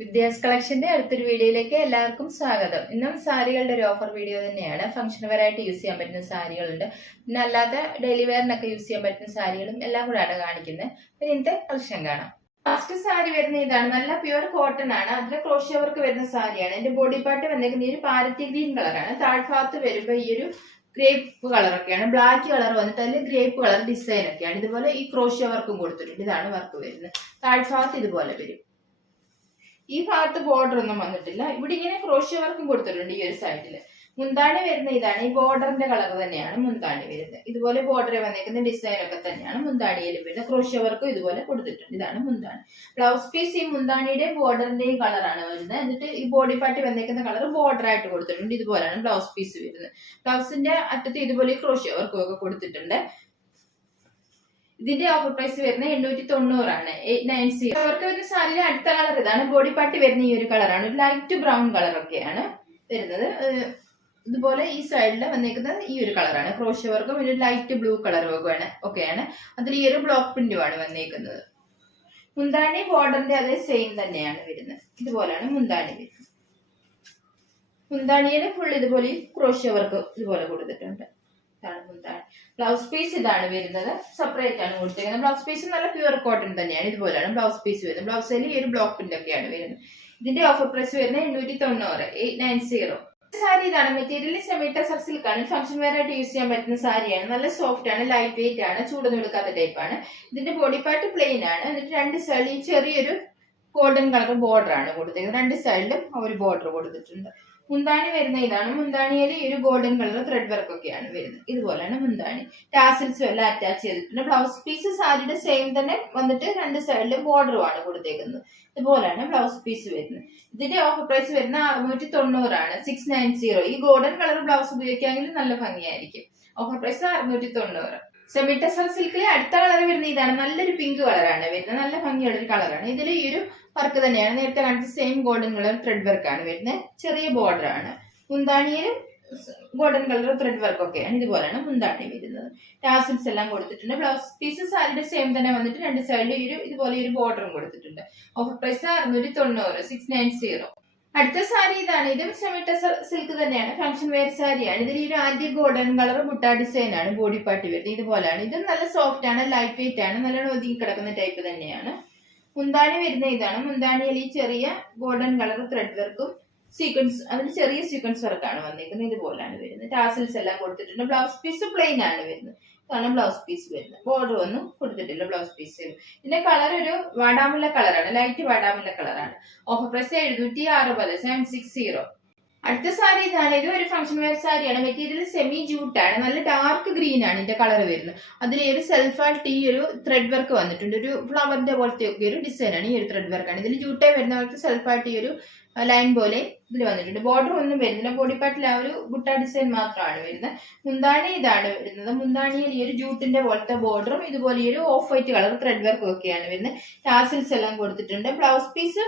വിദ്യാസ് കളക്ഷന്റെ അടുത്തൊരു വീഡിയോയിലേക്ക് എല്ലാവർക്കും സ്വാഗതം. ഇന്നും സാരികളുടെ ഒരു ഓഫർ വീഡിയോ തന്നെയാണ്. ഫംഗ്ഷൻ വെയറായിട്ട് യൂസ് ചെയ്യാൻ പറ്റുന്ന സാരികളുണ്ട്, പിന്നെ അല്ലാതെ ഡെയിലി വെയറിനൊക്കെ യൂസ് ചെയ്യാൻ പറ്റുന്ന സാരികളും എല്ലാം കൂടെയാണ് കാണിക്കുന്നത്. പിന്നെ ഇന്നത്തെ കളക്ഷൻ കാണാം. ഫസ്റ്റ് സാരി വരുന്ന ഇതാണ്. നല്ല പ്യുവർ കോട്ടൺ ആണ്. അതിൽ ക്രോഷ്യ വർക്ക് വരുന്ന സാരിയാണ്. എന്റെ ബോഡി പാർട്ട് വന്നേക്കുന്ന ഈ ഒരു പാരറ്റി ഗ്രീൻ കളറാണ്. താഴ്ഭാഗത്ത് വരുമ്പോൾ ഈ ഒരു ഗ്രേപ്പ് കളറൊക്കെയാണ്. ബ്ലാക്ക് കളർ വന്നിട്ട് അതിൽ ഗ്രേപ്പ് കളർ ഡിസൈൻ ഒക്കെയാണ്. ഇതുപോലെ ഈ ക്രോഷ്യ വർക്കും കൊടുത്തിട്ടുണ്ട്. ഇതാണ് വർക്ക് വരുന്നത്. താഴ്ഭാഗത്ത് ഇതുപോലെ വരും. ഈ ഭാഗത്ത് ബോർഡർ ഒന്നും വന്നിട്ടില്ല. ഇവിടെ ഇങ്ങനെ ക്രോഷ്യ വർക്കും കൊടുത്തിട്ടുണ്ട് ഈ ഒരു സൈഡില്. മുന്താണി വരുന്ന ഇതാണ്. ഈ ബോർഡറിന്റെ കളർ തന്നെയാണ് മുന്താണി വരുന്നത്. ഇതുപോലെ ബോർഡർ വന്നേക്കുന്ന ഡിസൈൻ ഒക്കെ തന്നെയാണ് മുന്താണിയിൽ വരുന്നത്. ക്രോഷ്യ വർക്കും ഇതുപോലെ കൊടുത്തിട്ടുണ്ട്. ഇതാണ് മുന്താണി. ബ്ലൗസ് പീസ് ഈ മുന്താണിയുടെയും ബോർഡറിന്റെയും കളറാണ് വരുന്നത്. എന്നിട്ട് ഈ ബോഡി പാർട്ടി വന്നേക്കുന്ന കളർ ബോർഡർ ആയിട്ട് കൊടുത്തിട്ടുണ്ട്. ഇതുപോലെയാണ് ബ്ലൗസ് പീസ് വരുന്നത്. ബ്ലൗസിന്റെ അറ്റത്ത് ഇതുപോലെ ക്രോഷ്യ വർക്കും ഒക്കെ കൊടുത്തിട്ടുണ്ട്. ഇതിന്റെ ഓഫർ പ്രൈസ് വരുന്നത് 890 ആണ്. 890. അവർക്ക് വരുന്ന സാരിയുടെ അടുത്ത കളർ ഇതാണ്. ബോഡി പാർട്ടി വരുന്ന ഈ ഒരു കളറാണ്. ഒരു ലൈറ്റ് ബ്രൗൺ കളർ ഒക്കെയാണ് വരുന്നത്. ഇതുപോലെ ഈ സൈഡിൽ വന്നേക്കുന്നത് ഈ ഒരു കളറാണ്. ക്രോഷ്യ വർക്കും ഒരു ലൈറ്റ് ബ്ലൂ കളർ ഒക്കെയാണ്. അതിൽ ഈ ഒരു ബ്ലോക്ക് പ്രിന്റുമാണ് വന്നേക്കുന്നത്. മുന്താണി ബോർഡറിന്റെ അതേ സെയിം തന്നെയാണ് വരുന്നത്. ഇതുപോലെയാണ് മുന്താണി വരുന്നത്. മുന്താണിയുടെ ഫുൾ ഇതുപോലെ ക്രോഷ്യ വർക്ക് ഇതുപോലെ കൊടുത്തിട്ടുണ്ട്. മുന്താണി. ബ്ലൗസ് പീസ് ഇതാണ് വരുന്നത്. സെപ്പറേറ്റ് ആണ് കൊടുത്തിരിക്കുന്നത്. ബ്ലൗസ് പീസ് നല്ല പ്യുവർ കോട്ടൺ തന്നെയാണ്. ഇതുപോലെയാണ് ബ്ലൗസ് പീസ് വരുന്നത്. ബ്ലൗസിൽ ഈ ഒരു ബ്ലോക്ക് പ്രിന്റ് ഒക്കെയാണ് വരുന്നത്. ഇതിന്റെ ഓഫർ പ്രൈസ് വരുന്നത് 890. 890. സാരി ഇതാണ്. മെറ്റീരിയൽ സെമി ടെസർ സിൽക്ക് ആണ്. ഫംഗ്ഷൻ വെയർ ആയിട്ട് യൂസ് ചെയ്യാൻ പറ്റുന്ന സാരിയാണ്. നല്ല സോഫ്റ്റ് ആണ്, ലൈറ്റ് വെയിറ്റ് ആണ്, ചൂടൊന്നും എടുക്കാത്ത ടൈപ്പ് ആണ്. ഇതിന്റെ ബോഡി പാർട്ട് പ്ലെയിൻ ആണ്. എന്നിട്ട് രണ്ട് സൈഡിൽ ചെറിയൊരു ഗോൾഡൻ കളർ ബോർഡർ ആണ് കൊടുത്തിരിക്കുന്നത്. രണ്ട് സൈഡിലും ഒരു ബോർഡർ കൊടുത്തിട്ടുണ്ട്. മുന്താണി വരുന്ന ഇതാണ്. മുന്താണിയിൽ ഈ ഒരു ഗോൾഡൻ കളർ ത്രെഡ് വർക്ക് ഒക്കെയാണ് വരുന്നത്. ഇതുപോലെയാണ് മുന്താണി. ടാസിൽസും എല്ലാം അറ്റാച്ച് ചെയ്തിട്ടുണ്ട്. ബ്ലൗസ് പീസ് സാരിയുടെ സെയിം തന്നെ വന്നിട്ട് രണ്ട് സൈഡിലും ബോർഡറും ആണ് കൊടുത്തേക്കുന്നത്. ഇതുപോലെയാണ് ബ്ലൗസ് പീസ് വരുന്നത്. ഇതിന്റെ ഓഫർ പ്രൈസ് വരുന്ന 690 ആണ്. 690. ഈ ഗോൾഡൻ കളർ ബ്ലൗസ് ഉപയോഗിക്കാമെങ്കിൽ നല്ല ഭംഗിയായിരിക്കും. Offer price 690. സെമി ടെസർ സിൽക്കിലെ അടുത്ത കളർ വരുന്ന ഇതാണ്. നല്ലൊരു പിങ്ക് കളറാണ് വരുന്നത്. നല്ല ഭംഗിയുള്ള ഒരു കളറാണ്. ഇതിൽ ഈ ഒരു വർക്ക് തന്നെയാണ്. നേരത്തെ കാണിച്ച same golden colour thread work ആണ് വരുന്നത്. ചെറിയ ബോർഡർ ആണ്. മുന്താണിയിൽ ഗോൾഡൻ കളർ ത്രെഡ് വർക്ക് ഒക്കെയാണ്. ഇതുപോലെയാണ് മുന്താണി വരുന്നത്. ടാസിൽസ് എല്ലാം കൊടുത്തിട്ടുണ്ട്. ബ്ലൗസ് പീസ് സാരിയുടെ സെയിം തന്നെ വന്നിട്ട് രണ്ട് സൈഡിൽ ഇതുപോലെ ഒരു ബോർഡറും കൊടുത്തിട്ടുണ്ട്. Offer price 690. 690. അടുത്ത സാരി ഇതാണ്. ഇതും സെമി ടെസർ സിൽക്ക് തന്നെയാണ്. ഫംഗ്ഷൻ വെയർ സാരിയാണ്. ഇതിൽ ഈ ഒരു ആദ്യ ഗോൾഡൻ കളർ ബുട്ട ഡിസൈൻ ആണ് ബോഡി പാർട്ടി വരുന്നത്. ഇതുപോലെയാണ്. ഇതും നല്ല സോഫ്റ്റ് ആണ്, ലൈറ്റ് വെയിറ്റ് ആണ്, നല്ലോണം ഒതുങ്ങി കിടക്കുന്ന ടൈപ്പ് തന്നെയാണ്. മുന്താണി വരുന്ന ഇതാണ്. മുന്താണിയിൽ ഈ ചെറിയ ഗോൾഡൻ കളർ ത്രെഡ് വർക്കും സീക്വൻസ്, അതിന് ചെറിയ സീക്വൻസ് വർക്കാണ് വന്നിരിക്കുന്നത്. ഇതുപോലെയാണ് വരുന്നത്. ടാസിൽസ് എല്ലാം കൊടുത്തിട്ടുണ്ട്. ബ്ലൗസ് പീസ് പ്ലെയിൻ ആണ് വരുന്നത്. ഇതാണ് ബ്ലൗസ് പീസ് വരുന്നത്. ബോർഡർ ഒന്നും കൊടുത്തിട്ടില്ല ബ്ലൗസ് പീസ്. ഇതിന്റെ കളർ ഒരു വാടാമുല്ല കളറാണ്, ലൈറ്റ് വാടാമുല്ല കളറാണ്. Offer price 760. 760. അടുത്ത സാരി ഇതാണ്. ഇത് ഒരു ഫംഗ്ഷൻ വെയർ സാരിയാണ്. മെറ്റീരിയൽ സെമി ജൂട്ട് ആണ്. നല്ല ഡാർക്ക് ഗ്രീൻ ആണ് ഇതിന്റെ കളർ വരുന്നത്. അതിൽ ഒരു സെൽഫായിട്ട് ഈ ഒരു ത്രെഡ് വർക്ക് വന്നിട്ടുണ്ട്. ഒരു ഫ്ലവറിന്റെ പോലത്തെ ഒക്കെ ഒരു ഡിസൈൻ ആണ്. ഈ ഒരു ത്രെഡ് വർക്കാണ്. ഇതിൽ ജൂട്ടേ വരുന്ന പോലത്തെ സെൽഫായിട്ട് ഈ ഒരു ലൈൻ പോലെ ഇതിൽ വന്നിട്ടുണ്ട്. ബോർഡർ ഒന്നും വരുന്നില്ല. ബോഡി പാർട്ടിൽ ആ ഒരു ബുട്ട ഡിസൈൻ മാത്രമാണ് വരുന്നത്. മുന്താണി ഇതാണ് വരുന്നത്. മുന്താണിയിൽ ഈ ഒരു ജൂട്ടിന്റെ പോലത്തെ ബോർഡറും ഇതുപോലെ ഈ ഒരു ഓഫ് വൈറ്റ് കളർ ത്രെഡ് വർക്കും ഒക്കെയാണ് വരുന്നത്. ടാസിൽസ് എല്ലാം കൊടുത്തിട്ടുണ്ട്. ബ്ലൗസ് പീസ്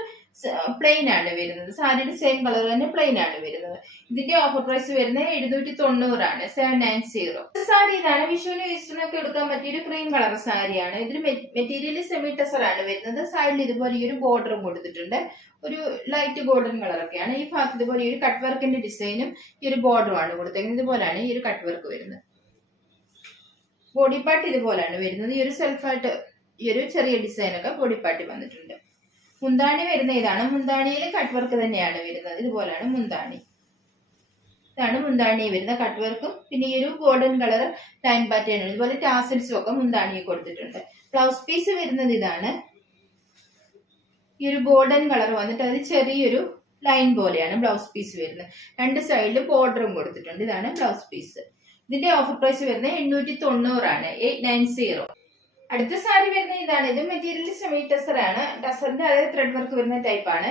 പ്ലെയിൻ ആണ് വരുന്നത്. സാരിയുടെ സെയിം കളർ തന്നെ പ്ലെയിൻ ആണ് വരുന്നത്. ഇതിന്റെ ഓഫർ പ്രൈസ് വരുന്നത് 790 ആണ്. 790. സാരി ഇതാണ്. വിഷുവിന് ഈസ്റ്ററിനൊക്കെ എടുക്കാൻ പറ്റിയ ഒരു ക്രീം കളർ സാരിയാണ്. ഇതിൽ മെറ്റീരിയൽ സെമി ടെസർ ആണ് വരുന്നത്. സൈഡിൽ ഇതുപോലെ ഈ ഒരു ബോർഡറും കൊടുത്തിട്ടുണ്ട്. ഒരു ലൈറ്റ് ഗോൾഡൻ കളർ ഒക്കെയാണ്. ഈ ഭാഗത്ത് ഇതുപോലെ ഈ ഒരു കട്ട് വർക്കിന്റെ ഡിസൈനും ഈ ഒരു ബോർഡറും ആണ് കൊടുത്തേക്കുന്നത്. ഇതുപോലെയാണ് ഈ ഒരു കട്ട് വർക്ക് വരുന്നത്. ബോഡി പാർട്ട് ഇതുപോലെയാണ് വരുന്നത്. ഈ ഒരു സെൽഫായിട്ട് ഈ ഒരു ചെറിയ ഡിസൈൻ ഒക്കെ ബോഡി പാർട്ടി വന്നിട്ടുണ്ട്. മുന്താണി വരുന്ന ഇതാണ്. മുന്താണിയിൽ കട്ട് വർക്ക് തന്നെയാണ് വരുന്നത്. ഇതുപോലെയാണ് മുന്താണി. ഇതാണ് മുന്താണി വരുന്ന കട്ട് വർക്കും പിന്നെ ഈ ഒരു ഗോൾഡൻ കളർ ലൈൻ പാറ്റേൺ. ഇതുപോലെ ടാസിൽസും ഒക്കെ മുന്താണി കൊടുത്തിട്ടുണ്ട്. ബ്ലൗസ് പീസ് വരുന്നത് ഇതാണ്. ഈ ഒരു ഗോൾഡൻ കളർ വന്നിട്ട് അതിൽ ചെറിയൊരു ലൈൻ പോലെയാണ് ബ്ലൗസ് പീസ് വരുന്നത്. രണ്ട് സൈഡിലും ബോർഡറും കൊടുത്തിട്ടുണ്ട്. ഇതാണ് ബ്ലൗസ് പീസ്. ഇതിന്റെ ഓഫർ പ്രൈസ് വരുന്നത് 890 ആണ്. 890. അടുത്ത സാരി വരുന്ന ഇതാണ്. ഇത് മെറ്റീരിയൽ സെമി ടെസർ ആണ്. ടെസറിന്റെ അതേ ത്രെഡ് വർക്ക് വരുന്ന ടൈപ്പ് ആണ്.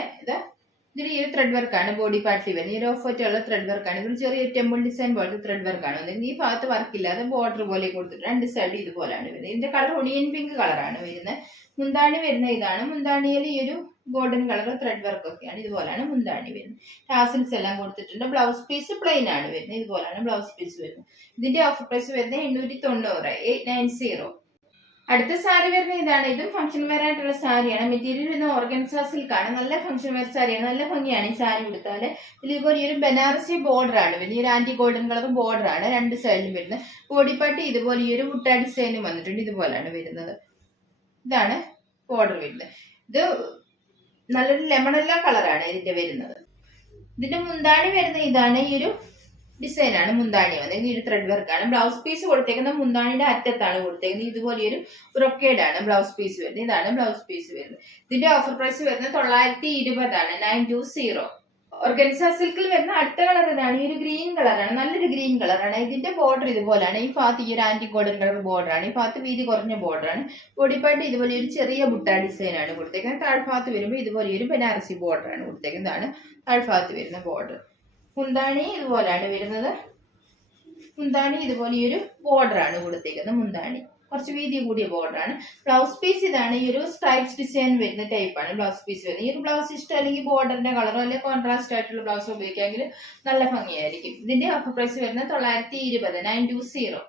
ഇതിൽ ഈ ഒരു ത്രെഡ് വർക്കാണ് ബോഡി പാർട്ടി വരുന്നത്. ഈ ഒരു ഓഫ് വൈറ്റ് ഉള്ള ത്രെഡ് വർക്കാണ്. ഇതിൽ ചെറിയ ടെമ്പിൾ ഡിസൈൻ പോലത്തെ ത്രെഡ് വർക്കാണ് വന്നത്. ഈ ഭാഗത്ത് വർക്കില്ലാതെ ബോർഡർ പോലെ കൊടുത്തിട്ട് രണ്ട് സൈഡ് ഇതുപോലെയാണ് വരുന്നത്. ഇതിന്റെ കളർ ഒണിയൻ പിങ്ക് കളറാണ് വരുന്നത്. മുന്താണി വരുന്ന ഇതാണ്. മുന്താണിയിൽ ഈ ഒരു ഗോൾഡൻ കളർ ത്രെഡ് വർക്ക് ഒക്കെയാണ്. ഇതുപോലെയാണ് മുന്താണി വരുന്നത്. ടാസിൽസ് എല്ലാം കൊടുത്തിട്ടുണ്ട്. ബ്ലൗസ് പീസ് പ്ലെയിൻ ആണ് വരുന്നത്. ഇതുപോലെയാണ് ബ്ലൗസ് പീസ് വരുന്നത്. ഇതിന്റെ ഓഫർ പ്രൈസ് വരുന്നത് 890. 890. അടുത്ത സാരി വരുന്ന ഇതാണ്. ഇതും ഫംഗ്ഷൻ വെയർ ആയിട്ടുള്ള സാരിയാണ്. മെറ്റീരിയൽ വരുന്ന ഓർഗൻസ സിൽക്കാണ്. നല്ല ഫംഗ്ഷൻ വെയർ സാരിയാണ്. നല്ല ഭംഗിയാണ് ഈ സാരി കൊടുത്താല്. ഇതിലിപ്പോൾ ഈ ഒരു ബനാറസി ബോർഡർ ആണ് വരുന്നത്. ഈ ഒരു ആന്റി ഗോൾഡൻ കളർ ബോർഡർ ആണ് രണ്ട് സൈഡിലും വരുന്നത്. ബോഡി പാർട്ട് ഇതുപോലെ ഈ ഒരു മുട്ട ഡിസൈനും വന്നിട്ടുണ്ട്. ഇതുപോലെയാണ് വരുന്നത്. ഇതാണ് ബോർഡർ വരുന്നത്. ഇത് നല്ലൊരു ലെമണല്ല കളറാണ് ഇതിന്റെ വരുന്നത്. ഇതിന്റെ മുന്താണി വരുന്ന ഇതാണ്. ഈ ഒരു ഡിസൈൻ ആണ് മുന്താണി വന്നത്. ഈ ഒരു ത്രെഡ് വർക്ക് ആണ്. ബ്ലൗസ് പീസ് കൊടുത്തേക്കുന്നത് മുന്താണിയുടെ അറ്റത്താണ് കൊടുത്തേക്കുന്നത്. ഇതുപോലെ ഒരു ബ്രൊക്കേഡ് ആണ് ബ്ലൗസ് പീസ് വരുന്നത്. ഇതാണ് ബ്ലൗസ് പീസ് വരുന്നത്. ഇതിന്റെ ഓഫർ പ്രൈസ് വരുന്നത് 920 ആണ്. 920. ഓർഗൻസ സിൽക്കിൽ വരുന്ന അടുത്ത കളർ ഇതാണ്. ഈ ഒരു ഗ്രീൻ കളറാണ്. നല്ലൊരു ഗ്രീൻ കളറാണ്. ഇതിന്റെ ബോർഡർ ഇതുപോലെയാണ്. ഈ ഭാഗത്ത് ഈ ഒരു ആന്റി ഗോൾഡൻ കളർ ബോർഡർ ആണ്. ഈ ഭാഗത്ത് വീതി കുറഞ്ഞ ബോർഡർ ആണ്. ബോഡി പാർട്ട് ഇതുപോലെ ഒരു ചെറിയ ബുട്ട ഡിസൈൻ ആണ് കൊടുത്തേക്കുന്നത്. താഴ്ഭാഗത്ത് വരുമ്പോൾ ഇതുപോലെ ഒരു ബനാറസി ബോർഡർ ആണ് കൊടുത്തേക്കുന്നത്. ഇതാണ് താഴ്ഭാഗത്ത് വരുന്ന ബോർഡർ. മുന്താണി ഇതുപോലെയാണ് വരുന്നത്. മുന്താണി ഇതുപോലെ ഈ ഒരു ബോർഡർ ആണ് കൊടുത്തേക്കുന്നത്. മുന്താണി കുറച്ച് വീതി കൂടിയ ബോർഡർ ആണ്. ബ്ലൗസ് പീസ് ഇതാണ്. ഈ ഒരു സ്ട്രൈപ്സ് ഡിസൈൻ വരുന്ന ടൈപ്പാണ് ബ്ലൗസ് പീസ് വരുന്നത്. ഈ ഒരു ബ്ലൗസ് ഇഷ്ടം അല്ലെങ്കിൽ ബോർഡറിന്റെ കളറോ അല്ലെങ്കിൽ കോൺട്രാസ്റ്റ് ആയിട്ടുള്ള ബ്ലൗസ് ഉപയോഗിക്കാമെങ്കിൽ നല്ല ഭംഗിയായിരിക്കും. ഇതിന്റെ ഓഫർ പ്രൈസ് വരുന്നത് 920. 920.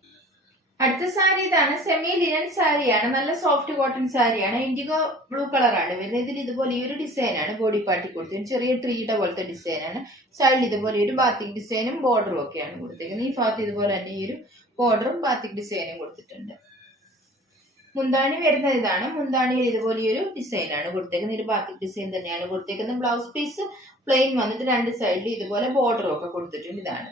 അടുത്ത സാരി ഇതാണ്. സെമി ലിനൻ സാരിയാണ്. നല്ല സോഫ്റ്റ് കോട്ടൺ സാരിയാണ്. ഇൻഡിഗോ ബ്ലൂ കളറാണ് വരുന്നത്. ഇതിൽ ഇതുപോലെ ഈ ഒരു ഡിസൈൻ ആണ് ബോഡി പാർട്ടി കൊടുത്തത്. ചെറിയ ട്രീയുടെ പോലത്തെ ഡിസൈൻ ആണ്. സൈഡിൽ ഇതുപോലെ ഒരു ബാത്തിക് ഡിസൈനും ബോർഡറും ഒക്കെയാണ് കൊടുത്തേക്കുന്നത്. ഈ ഭാഗത്ത് ഇതുപോലെ തന്നെ ഈ ഒരു ബോർഡറും ബാത്തിക് ഡിസൈനും കൊടുത്തിട്ടുണ്ട്. മുന്താണി വരുന്നത് ഇതാണ്. മുന്താണിയിൽ ഇതുപോലെ ഒരു ഡിസൈൻ ആണ് കൊടുത്തേക്കുന്നത്. ഒരു ബാത്തിക് ഡിസൈൻ തന്നെയാണ് കൊടുത്തേക്കുന്നത്. ബ്ലൗസ് പീസ് പ്ലെയിൻ വന്നിട്ട് രണ്ട് സൈഡിൽ ഇതുപോലെ ബോർഡറും ഒക്കെ കൊടുത്തിട്ടുണ്ട്. ഇതാണ്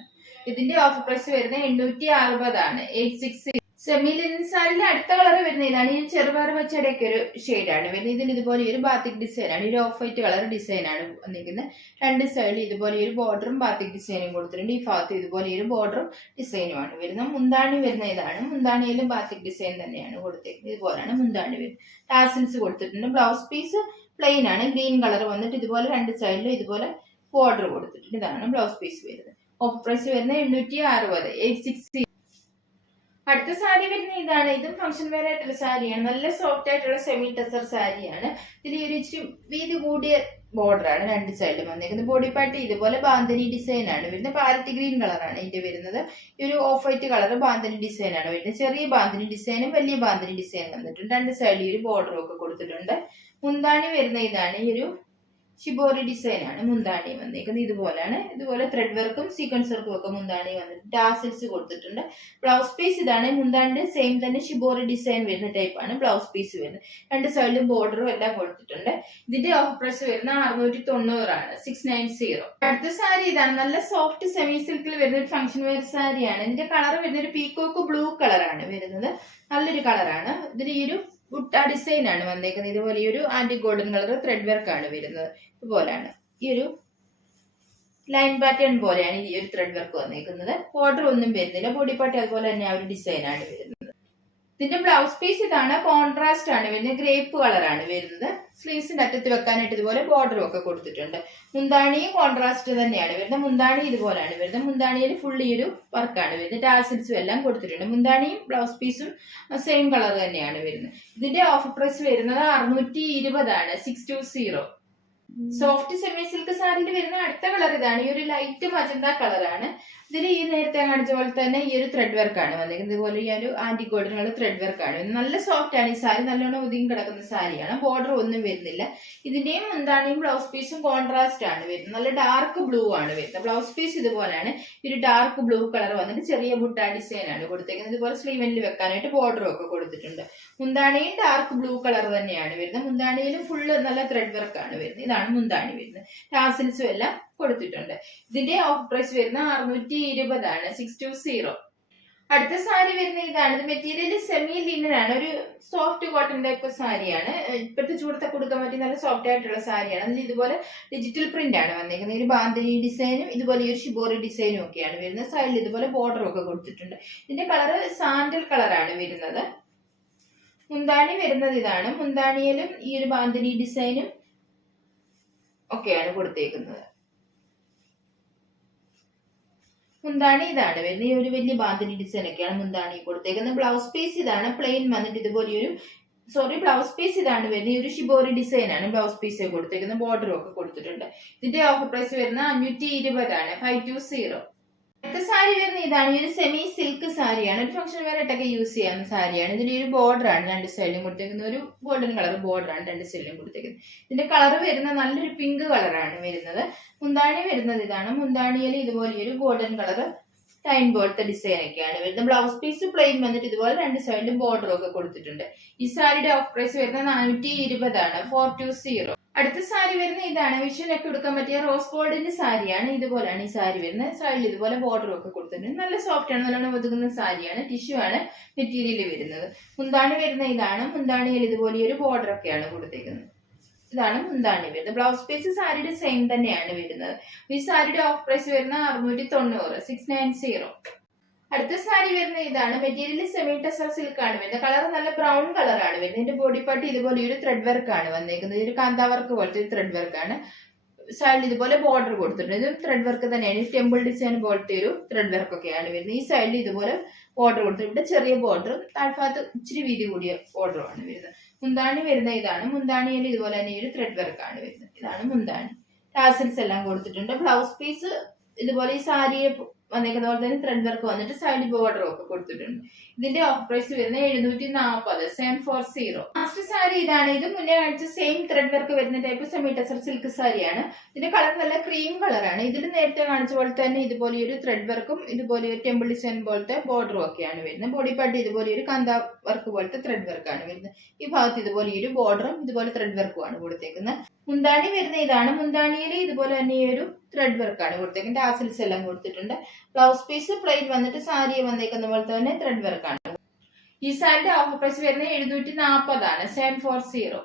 ഇതിന്റെ ഓഫർ പ്രൈസ് വരുന്നത് 860 ആണ്. 860. സെമി ലിനൻ സാരിയിൽ അടുത്ത കളർ വരുന്നത് ഇതാണ്. ഈ ചെറുപയർ പച്ചയുടെയൊക്കെ ഒരു ഷെയ്ഡാണ് വരുന്നത്. ഇതിൽ ഇതുപോലെ ഒരു ബാത്തിക് ഡിസൈൻ ആണ്. ഒരു ഓഫ് വൈറ്റ് കളർ ഡിസൈൻ ആണ് വന്നിരിക്കുന്നത്. രണ്ട് സൈഡിൽ ഇതുപോലെ ഒരു ബോർഡറും ബാത്തിക് ഡിസൈനും കൊടുത്തിട്ടുണ്ട്. ഈ ഭാഗത്ത് ഇതുപോലെ ഒരു ബോർഡറും ഡിസൈനുമാണ് വരുന്നത്. മുന്താണി വരുന്ന ഇതാണ്. മുന്താണിയിലും ബാത്തിക് ഡിസൈൻ തന്നെയാണ് കൊടുത്തേക്കുന്നത്. ഇതുപോലെയാണ് മുന്താണി വരുന്നത്. ടാസിൽസ് കൊടുത്തിട്ടുണ്ട്. ബ്ലൗസ് പീസ് പ്ലെയിൻ ആണ്. ഗ്രീൻ കളർ വന്നിട്ട് ഇതുപോലെ രണ്ട് സൈഡിലും ഇതുപോലെ ബോർഡർ കൊടുത്തിട്ടുണ്ട്. ഇതാണ് ബ്ലൗസ് പീസ് വരുന്നത്. ഓഫർ പ്രൈസ് വരുന്നത് 860. 860. അടുത്ത സാരി വരുന്ന ഇതാണ്. ഇതും ഫംഗ്ഷൻ വെയർ ആയിട്ടുള്ള സാരിയാണ്. നല്ല സോഫ്റ്റ് ആയിട്ടുള്ള സെമി ടെസർ സാരിയാണ്. ഇതിൽ ഒരു ഇച്ചിരി വീതി കൂടിയ ബോർഡർ ആണ് രണ്ട് സൈഡിലും വന്നിരിക്കുന്നത്. ബോഡി പാർട്ടി ഇതുപോലെ ബാന്തിനി ഡിസൈൻ ആണ് വരുന്നത്. പാരറ്റ് ഗ്രീൻ കളറാണ് ഇതിന്റെ വരുന്നത്. ഈ ഒരു of white colour bandhani design ആണ് വരുന്നത്. ചെറിയ ബാന്തിനി ഡിസൈനും വലിയ ബാന്തിനി ഡിസൈൻ വന്നിട്ടുണ്ട്. രണ്ട് സൈഡിൽ ഒരു ബോർഡറും ഒക്കെ കൊടുത്തിട്ടുണ്ട്. മുന്താണി വരുന്ന ഇതാണ്. ഈ ഒരു ഷിബോറി ഡിസൈൻ ആണ് മുന്താണി വന്നിരിക്കുന്നത്. ഇതുപോലെയാണ്. ഇതുപോലെ ത്രെഡ് വർക്കും സീക്വൻസ് വർക്കും ഒക്കെ മുന്താണി വന്നിട്ട് ടാസിൽസ് കൊടുത്തിട്ടുണ്ട്. ബ്ലൗസ് പീസ് ഇതാണ്. മുന്താണിന്റെ സെയിം തന്നെ ഷിബോറി ഡിസൈൻ വരുന്ന ടൈപ്പാണ് ബ്ലൗസ് പീസ് വരുന്നത്. രണ്ട് സൈഡിലും ബോർഡറും എല്ലാം കൊടുത്തിട്ടുണ്ട്. ഇതിന്റെ ഓഫർ പ്രൈസ് വരുന്ന 690 ആണ്. 690. അടുത്ത സാരി ഇതാണ്. നല്ല സോഫ്റ്റ് സെമി സിൽക്കിൽ വരുന്ന ഒരു ഫംഗ്ഷൻ വെയർ സാരിയാണ്. ഇതിന്റെ കളർ വരുന്ന ഒരു പീക്കോക്ക് ബ്ലൂ കളറാണ് വരുന്നത്. നല്ലൊരു കളറാണ്. ഇതിൽ ഈ ഒരു ബുട്ട ഡിസൈൻ ആണ് വന്നേക്കുന്നത്. ഇതുപോലെ ഈ ഒരു ആന്റി ഗോൾഡൻ കളർ ത്രെഡ് വർക്ക് ആണ് വരുന്നത്. ഇതുപോലെയാണ് ഈ ഒരു ലൈൻ പാറ്റേൺ പോലെയാണ് ഈ ഒരു ത്രെഡ് വർക്ക് വന്നേക്കുന്നത്. ബോർഡർ ഒന്നും വരുന്നില്ല. ബോഡി പാർട്ടി അതുപോലെ തന്നെ ആ ഒരു ഡിസൈൻ ആണ് വരുന്നത്. ഇതിന്റെ ബ്ലൗസ് പീസ് ഇതാണ്. കോൺട്രാസ്റ്റ് ആണ് വരുന്നത്. ഗ്രേപ്പ് കളറാണ് വരുന്നത്. സ്ലീവ്സിന്റെ അറ്റത്ത് വെക്കാനായിട്ട് ഇതുപോലെ ബോർഡറും ഒക്കെ കൊടുത്തിട്ടുണ്ട്. മുന്താണിയും കോൺട്രാസ്റ്റ് തന്നെയാണ് വരുന്നത്. മുന്താണി ഇതുപോലെയാണ് വരുന്നത്. മുന്താണിയിൽ ഫുൾ ഈ ഒരു വർക്കാണ് വരുന്നത്. ടാസിൽസും എല്ലാം കൊടുത്തിട്ടുണ്ട്. മുന്താണിയും ബ്ലൗസ് പീസും സെയിം കളർ തന്നെയാണ് വരുന്നത്. ഇതിന്റെ ഓഫർ പ്രൈസ് വരുന്നത് 620 ആണ്. 620. സോഫ്റ്റ് സെമി സിൽക്ക് സാരിയിൽ വരുന്ന അടുത്ത കളർ ഇതാണ്. ഈ ഒരു ലൈറ്റ് മജന്ത കളറാണ്. ഇതിൽ ഈ നേരത്തെ കാണിച്ച പോലെ തന്നെ ഈ ഒരു ത്രെഡ് വർക്ക് ആണ് വന്നിരിക്കുന്നത്. ഇതുപോലെ ഈ ഒരു ആന്റി ഗോൾഡൻ കളർ ത്രെഡ് വർക്ക് ആണ്. നല്ല സോഫ്റ്റ് ആണ് ഈ സാരി. നല്ലോണം ഒതുങ്ങി കിടക്കുന്ന സാരിയാണ്. ബോർഡർ ഒന്നും വരുന്നില്ല. ഇതിന്റെയും മുന്താണിയും ബ്ലൗസ് പീസും കോൺട്രാസ്റ്റ് ആണ് വരുന്നത്. നല്ല ഡാർക്ക് ബ്ലൂ ആണ് വരുന്നത്. ബ്ലൗസ് പീസ് ഇതുപോലെയാണ്. ഈ ഒരു ഡാർക്ക് ബ്ലൂ കളർ വന്നിട്ട് ചെറിയ ബുട്ട ഡിസൈൻ ആണ് കൊടുത്തേക്കുന്നത്. ഇതുപോലെ സ്ലീവനിൽ വെക്കാനായിട്ട് ബോർഡറും ഒക്കെ കൊടുത്തിട്ടുണ്ട്. മുന്താണിയും ഡാർക്ക് ബ്ലൂ കളർ തന്നെയാണ് വരുന്നത്. മുന്താണിയിലും ഫുള്ള് നല്ല ത്രെഡ് വർക്ക് ആണ് വരുന്നത്. ഇതാണ് മുന്താണി വരുന്നത്. ടാസിൽസും എല്ലാം കൊടുത്തിട്ടുണ്ട്. ഇതിന്റെ ഓഫർ പ്രൈസ് വരുന്ന 620 ആണ്. 620. അടുത്ത സാരി വരുന്ന ഇതാണ്. ഇത് മെറ്റീരിയൽ സെമി ലിനൻ ആണ്. ഒരു സോഫ്റ്റ് കോട്ടൺ ടൈപ്പ് സാരിയാണ്. ഇപ്പോഴത്തെ ചൂടത്തെ കൊടുക്കാൻ പറ്റിയ നല്ല സോഫ്റ്റ് ആയിട്ടുള്ള സാരിയാണ്. അതിൽ ഇതുപോലെ ഡിജിറ്റൽ പ്രിന്റ് ആണ് വന്നിരിക്കുന്നത്. ഒരു ബാന്തിനി ഡിസൈനും ഇതുപോലെ ഒരു ഷിബോറി ഡിസൈനും ഒക്കെയാണ് വരുന്നത്. സൈഡിൽ ഇതുപോലെ ബോർഡറും ഒക്കെ കൊടുത്തിട്ടുണ്ട്. ഇതിന്റെ കളർ സാൻഡൽ കളറാണ് വരുന്നത്. മുന്താണി വരുന്നത് ഇതാണ്. മുന്താണിയിലും ഈ ഒരു ബാന്തിനി ഡിസൈനും ഒക്കെയാണ് കൊടുത്തേക്കുന്നത്. മുന്താണി ഇതാണ് വരുന്നത്. ഈ ഒരു വലിയ ബാന്തിനി ഡിസൈൻ ഒക്കെയാണ് മുന്താണി കൊടുത്തേക്കുന്നത്. ബ്ലൗസ് പീസ് ഇതാണ്. പ്ലെയിൻ വന്നിട്ട് ഇതുപോലെ ഒരു ബ്ലൗസ് പീസ് ഇതാണ് വരുന്നത്. ഈ ഒരു ഷിബോറി ഡിസൈൻ ആണ് ബ്ലൗസ് പീസ് കൊടുത്തേക്കുന്നത്. ബോർഡറും ഒക്കെ കൊടുത്തിട്ടുണ്ട്. ഇതിന്റെ ഓഫർ പ്രൈസ് വരുന്നത് 520 ആണ്. 520. അടുത്ത സാരി വരുന്ന ഇതാണ്. ഈ ഒരു സെമി സിൽക്ക് സാരിയാണ്. ഒരു ഫംഗ്ഷൻ വെയറായിട്ടൊക്കെ യൂസ് ചെയ്യാവുന്ന സാരിയാണ്. ഇതിന്റെ ഒരു ബോർഡർ ആണ് രണ്ട് സൈഡിലും കൊടുത്തേക്കുന്ന ഒരു ഗോൾഡൻ കളർ ബോർഡർ ആണ് രണ്ട് സൈഡിലും കൊടുത്തേക്കുന്നത്. ഇതിന്റെ കളർ വരുന്ന നല്ലൊരു പിങ്ക് കളറാണ് വരുന്നത്. മുന്താണി വരുന്നത് ഇതാണ്. മുന്താണിയിൽ ഇതുപോലെ ഒരു ഗോൾഡൻ കളർ ടൈൻ പോലത്തെ ഡിസൈൻ ഒക്കെയാണ് വരുന്നത്. ബ്ലൗസ് പീസ് പ്ലെയിൻ വന്നിട്ട് ഇതുപോലെ രണ്ട് സൈഡിലും ബോർഡർ ഒക്കെ കൊടുത്തിട്ടുണ്ട്. ഈ സാരിയുടെ ഓഫ് പ്രൈസ് വരുന്നത് 420 ആണ്, 420. അടുത്ത സാരി വരുന്ന ഇതാണ്. വിഷുവിനൊക്കെ കൊടുക്കാൻ പറ്റിയ റോസ് ഗോൾഡിന്റെ സാരിയാണ്. ഇതുപോലെയാണ് ഈ സാരി വരുന്നത്. സൈഡിൽ ഇതുപോലെ ബോർഡർ ഒക്കെ കൊടുത്തിട്ടുണ്ട്. നല്ല സോഫ്റ്റ് ആണ്, നല്ലോണം ഒതുങ്ങുന്ന സാരിയാണ്. ടിഷ്യൂ ആണ് മെറ്റീരിയൽ വരുന്നത്. മുന്താണി വരുന്ന ഇതാണ്. മുന്താണിയിൽ ഇതുപോലെ ഒരു ബോർഡർ ഒക്കെയാണ് കൊടുത്തേക്കുന്നത്. ഇതാണ് മുന്താണി വരുന്നത്. ബ്ലൗസ് പീസ് സാരിയുടെ സെയിം തന്നെയാണ് വരുന്നത്. ഈ സാരിയുടെ ഓഫ് പ്രൈസ് വരുന്ന 690, 690. അടുത്ത സാരി വരുന്ന ഇതാണ്. മെറ്റീരിയൽ സെമി ടെസർ സിൽക്ക് ആണ് വരുന്നത്. കളർ നല്ല ബ്രൗൺ കളർ ആണ് വരുന്നത്. ഇതിന്റെ ബോഡി പാർട്ട് ഇതുപോലെ ഒരു ത്രെഡ് വർക്ക് ആണ് വന്നേക്കുന്നത്. ഒരു കാന്താ വർക്ക് പോലത്തെ ഒരു ത്രെഡ് വർക്ക് ആണ്. സൈഡിൽ ഇതുപോലെ ബോർഡർ കൊടുത്തിട്ടുണ്ട്. ഇത് ത്രെഡ് വർക്ക് തന്നെയാണ്. ടെമ്പിൾ ഡിസൈൻ പോലത്തെ ഒരു ത്രെഡ് വർക്ക് ഒക്കെയാണ് വരുന്നത്. ഈ സൈഡിൽ ഇതുപോലെ ബോർഡർ കൊടുത്തിട്ടുണ്ട്. ഇവിടെ ചെറിയ ബോർഡറും താഴ്ഭാഗത്ത് ഇച്ചിരി വീതി കൂടിയ ബോർഡറുമാണ് വരുന്നത്. മുന്താണി വരുന്ന ഇതാണ്. മുന്താണിയിൽ ഇതുപോലെ തന്നെ ഒരു ത്രെഡ് വർക്ക് ആണ് വരുന്നത്. ഇതാണ് മുന്താണി. ടാസിൽസ് എല്ലാം കൊടുത്തിട്ടുണ്ട്. ബ്ലൗസ് പീസ് ഇതുപോലെ ഈ സാരിയെ വന്നേക്കുന്ന പോലെ തന്നെ ത്രെഡ് വർക്ക് വന്നിട്ട് സൈഡ് ബോർഡർ ഒക്കെ കൊടുത്തിട്ടുണ്ട്. ഇതിന്റെ ഓഫ് പ്രൈസ് വരുന്നത് 740, 740. ലാസ്റ്റ് സാരി ഇതാണ്. ഇത് മുന്നേ കാണിച്ച സെയിം ത്രെഡ് വർക്ക് വരുന്ന ടൈപ്പ് സെമി ടെസർ സിൽക്ക് സാരിയാണ്. ഇതിന്റെ കളർ നല്ല ക്രീം കളറാണ്. ഇതിൽ നേരത്തെ കാണിച്ച പോലെ തന്നെ ഇതുപോലെ ഒരു ത്രെഡ് വർക്കും ഇതുപോലെ ഒരു ടെമ്പിൾ ഡിസൈൻ പോലത്തെ ബോർഡറും ഒക്കെയാണ് വരുന്നത്. ബോഡി പാർട്ട് ഇതുപോലെ ഒരു കാന്താ വർക്ക് പോലത്തെ ത്രെഡ് വർക്കാണ് വരുന്നത്. ഈ ഭാഗത്ത് ഇതുപോലെ ഒരു ബോർഡറും ഇതുപോലെ ത്രെഡ് വർക്കുമാണ് കൊടുത്തേക്കുന്നത്. മുന്താണി വരുന്ന ഇതാണ്. മുന്താണിയിൽ ഇതുപോലെ തന്നെ ഒരു ത്രെഡ് വർക്കാണ് കൊടുത്തേക്കുന്നത്. ടാസിൽസ് എല്ലാം കൊടുത്തിട്ടുണ്ട്. ബ്ലൗസ് പീസ് പ്ലെയിൻ വന്നിട്ട് സാരി വന്നേക്കുന്ന പോലെ തന്നെ ത്രെഡ് വർക്കാണ്. ഈ സാരിയുടെ ഓഫർ പ്രൈസ് വരുന്നത് 740 ആണ്, 740.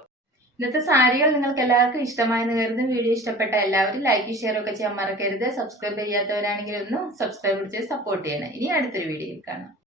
ഇന്നത്തെ സാരികൾ നിങ്ങൾക്ക് എല്ലാവർക്കും ഇഷ്ടമായെന്ന് കരുതുന്നു. വീഡിയോ ഇഷ്ടപ്പെട്ട എല്ലാവരും ലൈക്ക് ഷെയർ ഒക്കെ ചെയ്യാൻ മറക്കരുത്. സബ്സ്ക്രൈബ് ചെയ്യാത്തവരാണെങ്കിൽ ഒന്ന് സബ്സ്ക്രൈബ് ചെയ്ത് സപ്പോർട്ട് ചെയ്യണം. ഇനി അടുത്തൊരു വീഡിയോയിൽ കാണാം.